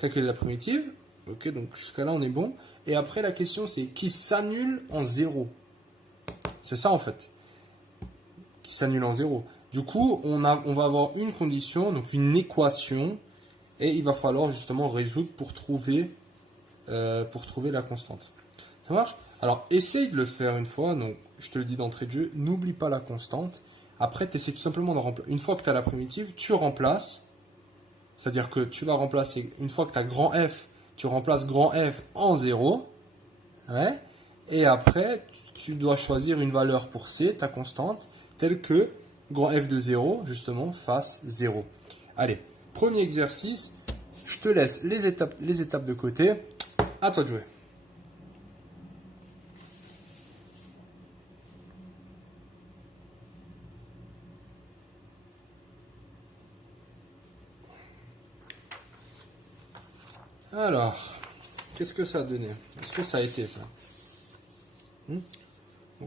calculer la primitive. Ok, donc jusqu'à là on est bon. Et après la question c'est qui s'annule en 0. C'est ça en fait. Qui s'annule en 0. Du coup, on va avoir une condition, donc une équation, et il va falloir justement résoudre pour trouver la constante. Ça marche? Alors, essaye de le faire une fois, donc je te le dis d'entrée de jeu, n'oublie pas la constante. Après, tu essaies tout simplement de remplacer. Une fois que tu as la primitive, tu remplaces, c'est-à-dire que tu vas remplacer, une fois que tu as grand F, tu remplaces grand F en 0, ouais, et après, tu dois choisir une valeur pour C, ta constante, telle que grand F de 0, justement, fasse 0. Allez, premier exercice, je te laisse les étapes de côté. À toi de jouer. Alors, qu'est-ce que ça a donné? Est-ce que ça a été ça? Donc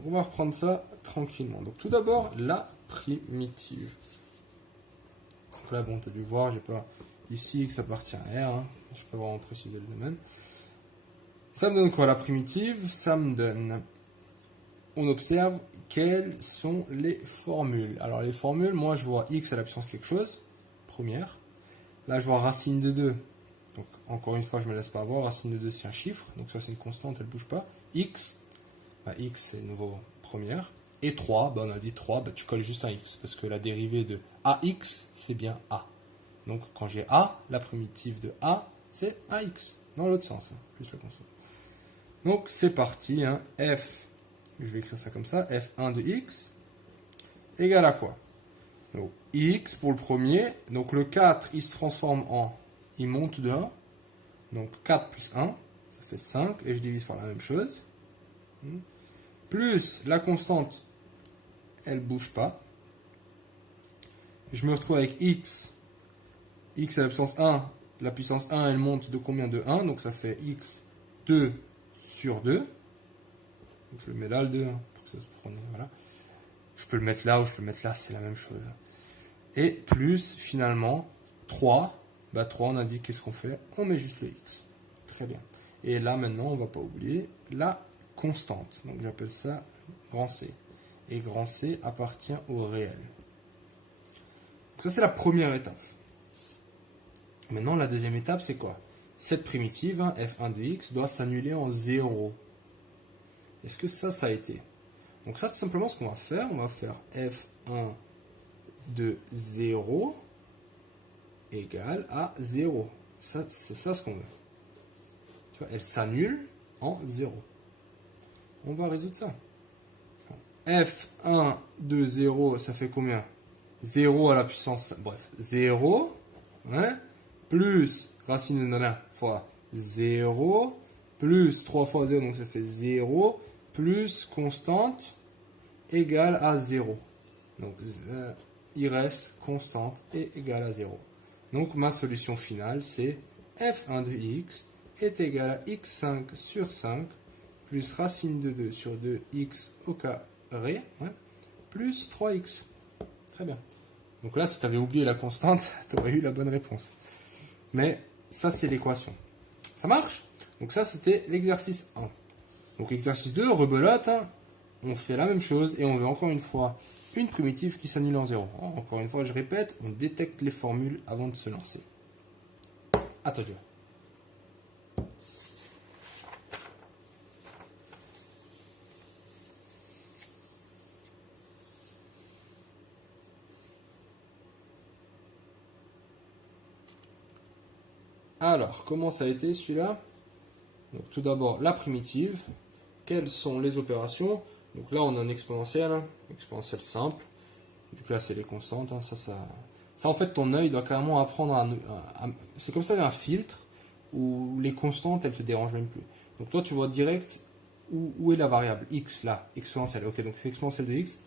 on va reprendre ça tranquillement. Donc tout d'abord, la primitive. Donc là, bon, tu as dû voir, j'ai pas ici X appartient à R. Hein. Je peux vraiment préciser le domaine. Ça me donne quoi la primitive? Ça me donne... On observe quelles sont les formules. Alors les formules, moi je vois X à la puissance quelque chose, première. Là je vois racine de 2. Donc encore une fois, je ne me laisse pas avoir. Racine de 2 c'est un chiffre, donc ça c'est une constante, elle ne bouge pas. X, X c'est nouveau première. Et 3, on a dit 3, tu colles juste un X, parce que la dérivée de AX c'est bien A. Donc quand j'ai A, la primitive de A c'est AX, dans l'autre sens, hein, plus la constante. Donc c'est parti, hein, F, je vais écrire ça comme ça, F1 de X égale à quoi? Donc X pour le premier, donc le 4 il se transforme en, il monte de 1, donc 4 plus 1, ça fait 5, et je divise par la même chose, plus la constante, elle bouge pas, je me retrouve avec X à la puissance 1 elle monte de combien? De 1, donc ça fait X 2 sur 2, donc je le mets là le 2, hein, pour que ça se prenne, voilà. Je peux le mettre là ou je peux le mettre là, c'est la même chose. Et plus finalement 3, 3 on a dit qu'est-ce qu'on fait? On met juste le X. Très bien. Et là maintenant on ne va pas oublier la constante. Donc j'appelle ça grand C. Et grand C appartient au réel. Donc ça c'est la première étape. Maintenant la deuxième étape c'est quoi? Cette primitive, hein, F1 de X, doit s'annuler en 0. Est-ce que ça a été? Donc ça tout simplement ce qu'on va faire, on va faire F1 de 0 égale à 0. C'est ça ce qu'on veut. Tu vois, elle s'annule en 0. On va résoudre ça. F1 de 0, ça fait combien? 0 à la puissance, bref, 0, hein, plus racine de 1 fois 0, plus 3 fois 0, donc ça fait 0, plus constante égale à 0. Donc, il reste constante et égale à 0. Donc, ma solution finale, c'est f1 de x est égal à x5 sur 5 plus racine de 2 sur 2x au carré, ouais, plus 3x. Très bien. Donc là, si tu avais oublié la constante, tu aurais eu la bonne réponse. Mais ça, c'est l'équation. Ça marche? Donc ça, c'était l'exercice 1. Donc exercice 2, rebelote, hein, on fait la même chose et on veut encore une fois une primitive qui s'annule en 0. Encore une fois, je répète, on détecte les formules avant de se lancer. À toi de jouer. Alors, comment ça a été celui-là? Donc tout d'abord, la primitive. Quelles sont les opérations? Donc là, on a un exponentiel, hein, exponentiel simple. Du coup là, c'est les constantes. Hein, ça, en fait, ton œil doit carrément apprendre à... c'est comme ça, il y a un filtre où les constantes, elles ne te dérangent même plus. Donc toi, tu vois direct où est la variable x, là, exponentielle. Ok, donc exponentielle de x,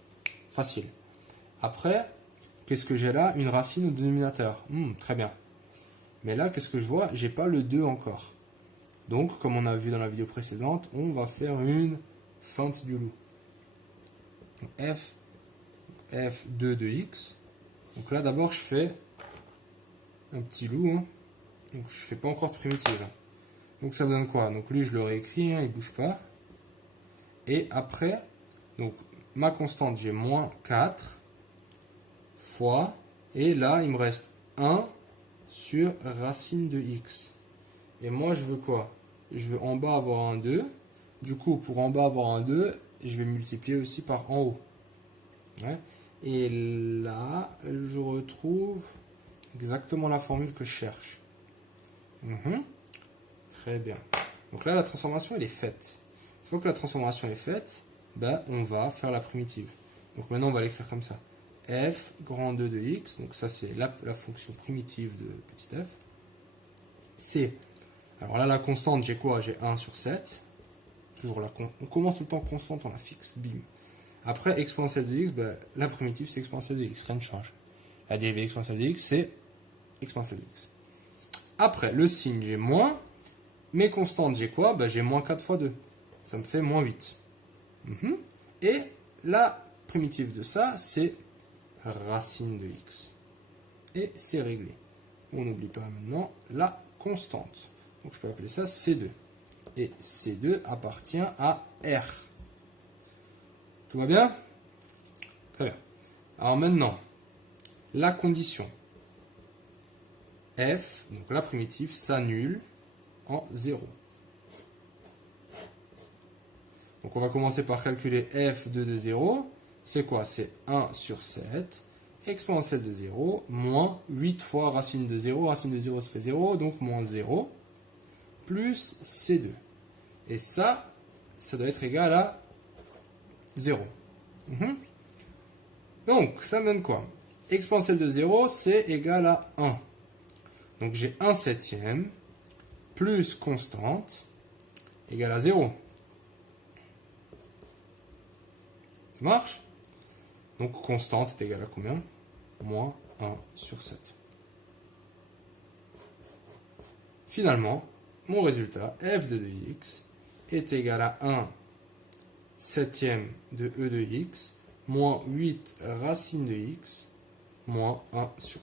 facile. Après, qu'est-ce que j'ai là? Une racine au dénominateur. Très bien. Mais là, qu'est-ce que je vois? J'ai pas le 2 encore. Donc, comme on a vu dans la vidéo précédente, on va faire une feinte du loup. Donc, f2 de x. Donc là, d'abord, je fais un petit loup. Hein. Donc je fais pas encore de primitive. Hein. Donc ça me donne quoi? Donc lui je le réécris, hein, il bouge pas. Et après, donc ma constante j'ai moins 4 fois, et là il me reste 1 sur racine de x. Et moi je veux quoi? Je veux en bas avoir un 2. Du coup pour en bas avoir un 2, je vais multiplier aussi par en haut. Ouais. Et là je retrouve exactement la formule que je cherche. Très bien. Donc là la transformation elle est faite. Une fois que la transformation est faite, ben, on va faire la primitive. Donc maintenant on va l'écrire comme ça. F grand 2 de x, donc ça c'est la fonction primitive de petit f. C'est, alors là la constante j'ai quoi? J'ai 1 sur 7. Toujours la on commence tout le temps constante, on la fixe, bim. Après exponentielle de x, ben, la primitive c'est exponentielle de x, rien ne change. La dérivée exponentielle de x c'est exponentielle de x. Après le signe j'ai moins, mes constantes j'ai quoi? Ben, j'ai moins 4 fois 2, ça me fait moins 8. Et la primitive de ça c'est racine de x. Et c'est réglé. On n'oublie pas maintenant la constante. Donc je peux appeler ça C2. Et C2 appartient à R. Tout va bien? Très bien. Alors maintenant, la condition f, donc la primitive, s'annule en 0. Donc on va commencer par calculer f2 de 0. C'est quoi? C'est 1 sur 7, exponentielle de 0, moins 8 fois racine de 0. Racine de 0, ça fait 0, donc moins 0, plus C2. Et ça doit être égal à 0. Donc, ça me donne quoi? Exponentielle de 0, c'est égal à 1. Donc j'ai 1 septième plus constante égale à 0. Ça marche? Donc constante est égale à combien? Moins 1 sur 7. Finalement, mon résultat, f de x, est égal à 1 septième de e de x, moins 8 racine de x, moins 1 sur